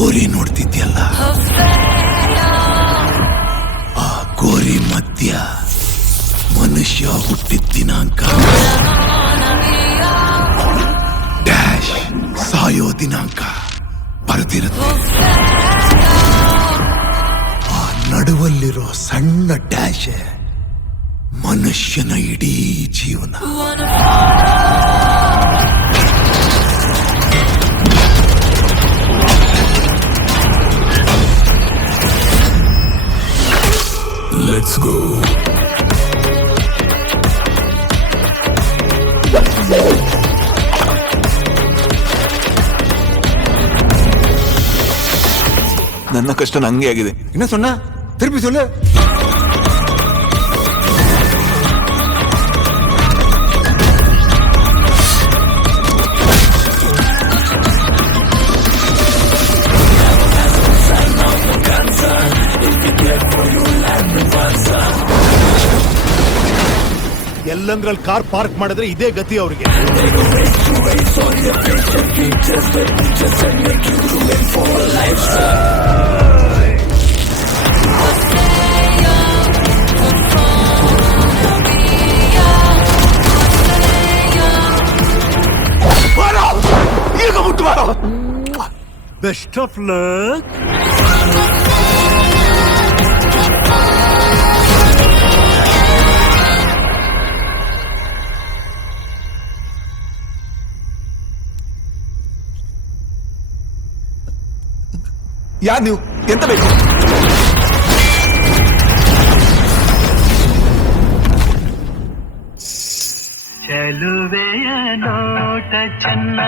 ಗೋರಿ ನೋಡ್ತಿದ್ಯಲ್ಲ, ಆ ಗೋರಿ ಮಧ್ಯ ಮನುಷ್ಯ ಹುಟ್ಟಿದ ದಿನಾಂಕ ಡ್ಯಾಶ್ ಸಾಯೋ ದಿನಾಂಕ ಬರೆದಿರುತ್ತೆ. ಆ ನಡುವಲ್ಲಿರೋ ಸಣ್ಣ ಡ್ಯಾಶ್ ಮನುಷ್ಯನ ಇಡೀ ಜೀವನ. Let's go. ನನ್ನ ಕಷ್ಟ ನಂಗೆ ಆಗಿದೆ. ಇನ್ನ ಸೊನ್ನ ತಿರುಪಿ ಸೊಲ್ಲ. ಎಲ್ಲಂದ್ರಲ್ಲಿ ಕಾರ್ ಪಾರ್ಕ್ ಮಾಡಿದ್ರೆ ಇದೇ ಗತಿ ಅವ್ರಿಗೆ. Best of luck. ಯಾರು ನೀವು? ಎಂತ ಬೇಕು? ಚೆಲುವೆಯ ನೋಟ ಚೆನ್ನ